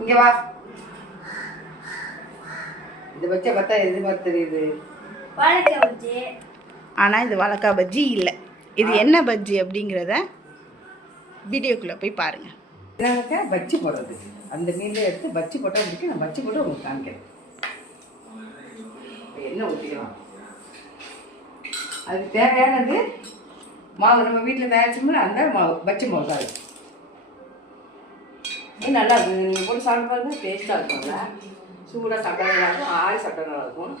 இங்கே வா. இதை வச்ச பார்த்தா எது மாதிரி தெரியுது? வாழைக்காய் பஜ்ஜி. ஆனால் இது வாழைக்காய் பஜ்ஜி இல்லை. இது என்ன பஜ்ஜி அப்படிங்கிறத வீடியோக்குள்ளே போய் பாருங்கள். என்னக்கா பஜ்ஜி போடுறது, அந்த மீனில் எடுத்து பஜ்ஜி போட்டால் இருக்கு. நான் பஜ்ஜி போட்டு உங்களுக்கு காமிக்கிறேன். என்ன ஊற்றிக்கலாம், அதுக்கு தேவையானது மாவு நம்ம வீட்டில் தயாரிச்சோம்னா அந்த மாவு பஜ்ஜி மாவு தான். இது நல்லா இருக்கும். நீங்கள் போட்டு சாப்பிட்டு பாருங்க, டேஸ்ட்டாக இருக்கும்ல. சூடாக சாப்பிட்டா நல்லாயிருக்கும், ஆறி சாப்பிட்டா நல்லாயிருக்கும்.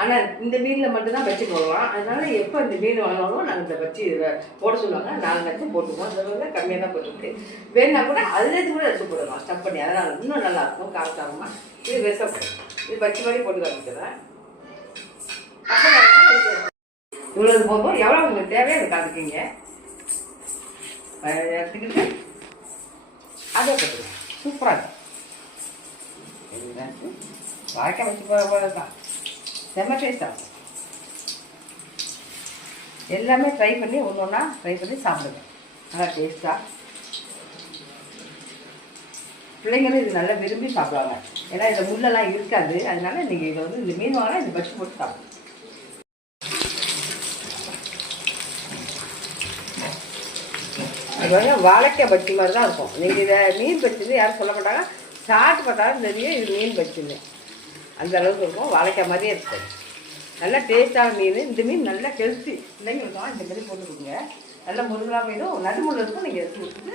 ஆனால் இந்த மீனில் மட்டும்தான் பஜ்ஜி போடலாம். அதனால எப்போ இந்த மீன் வாங்கினாலும் நாங்கள் இந்த பஜ்ஜி போட சொல்லுவாங்க. 4 லட்சம் போட்டுக்குவோம். இந்த கம்மியாக தான் போட்டுருக்கு. வேணுன்னா கூட அதுலேருந்து கூட எடுத்து போடலாம் ஸ்டப் பண்ணி. அதனால் இன்னும் நல்லாயிருக்கும் காரசாரமாக. இது விஷப்படும். இது பஜ்ஜி மாதிரி போட்டு காமிக்கிறேன். இவ்வளோ போதும். எவ்வளோ உங்களுக்கு தேவையோ அதை காமிக்கிங்க. எடுத்துக்கிட்டு அதை போட்டுருங்க. சூப்பராக இருக்கும். வாழைக்காய் வச்சு போல தான் செம்ம டேஸ்டாக இருக்கும். எல்லாமே ட்ரை பண்ணி ஒன்று ஒன்றா ட்ரை பண்ணி சாப்பிடுங்க. நல்லா டேஸ்ட்டாக பிள்ளைங்களும் இது நல்லா விரும்பி சாப்பிடுவாங்க. ஏன்னா இதில் முள்ளெல்லாம் இருக்காது. அதனால நீங்கள் இதை வந்து இந்த மீன் வாங்கினா இந்த பஜ்ஜி போட்டு சாப்பிடுங்க. அது வந்து வாழைக்காய் பஜ்ஜி மாதிரி தான் இருக்கும். நீங்கள் இதை மீன் பஜ்ஜின்னு யாரும் சொல்ல மாட்டாங்க. சாப்பிட்டு பார்த்தாலும் தெரியும் இது மீன் பஜ்ஜின்னு. அந்த அளவுக்கு இருக்கும். வாழைக்காய் மாதிரியே இருக்கும். நல்லா டேஸ்ட்டான மீன். இந்த மீன் நல்லா ஹெல்த்தி. பிள்ளைங்களுக்கும் இந்த மாதிரி போட்டு கொடுங்க. நல்லா முருகலாக மீனும் நடுமுள்ள இருக்கும். நீங்கள் எடுத்து கொடுத்துட்டு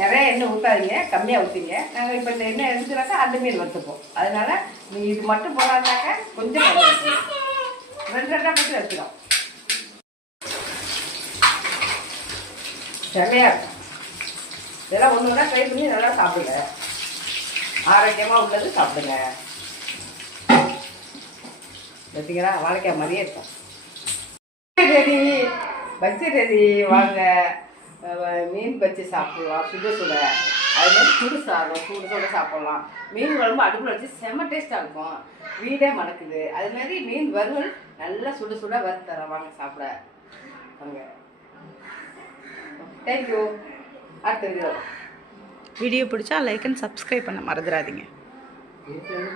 நிறைய எண்ணெய் ஊற்றாதீங்க, கம்மியாக ஊற்றிங்க. நாங்கள் இப்போ இந்த எண்ணெய் எடுத்துக்கிறாக்கா அந்த மீன் வறுத்துப்போம். அதனால் நீங்கள் இது மட்டும் போடாதாக்க கொஞ்சம் 2 போட்டு எடுத்துக்கலாம். செம்மையாக இருக்கும். இதெல்லாம் ஒன்று ஒன்றா ட்ரை பண்ணி நல்லா சாப்பிடுங்க. ஆரோக்கியமாக உள்ளது சாப்பிடுங்க. பார்த்தீங்களா, வாழைக்காய் மாதிரியே இருக்கும். Ready, bajji ready. வாங்க மீன் பஜ்ஜி சாப்பிட்லாம் சுட சுட. அதுமாதிரி சுடு சாதம் சுடு சுட சாப்பிட்லாம். மீன் குழம்பு அடுப்பில் வச்சு செம்ம டேஸ்ட்டாக இருக்கும். வீடே மணக்குது. அதுமாதிரி மீன் வறுவல் நல்லா சுட சுட வறுத்து தரேன். வாங்க சாப்பிட வாங்க. தேங்க்யூ. அடுத்த வீடியோ பிடிச்சா லைக் அண்ட் சப்ஸ்கிரைப் பண்ண மறந்துடாதீங்க.